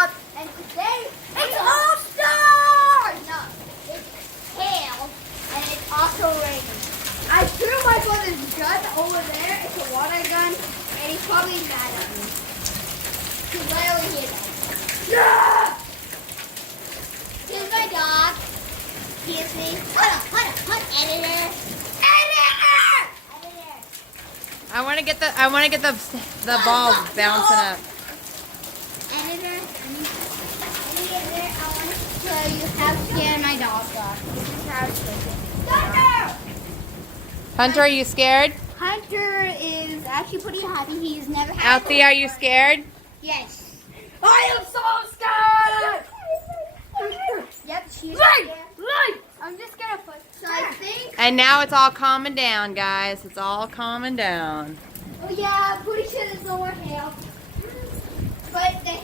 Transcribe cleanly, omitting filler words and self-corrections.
And today, it's All Stars! No, it's hail, and it's also raining. I threw my brother's gun over there. It's a water gun, and he's probably mad at me. He's literally here. Yeah! Here's my dog. Excuse me. Hold on, editor. I want to get the ball bouncing up. Editor, I want to show you how scared my dog got. This is how scared. Hunter, are you scared? Hunter is actually pretty happy. He's never had. Alfie, are you scared? Yes. I am so scared. Yep, she's Right. I'm just gonna put. So I think. And now it's all calming down, guys. It's all calming down. Oh yeah, I'm pretty sure there's no more hail. But the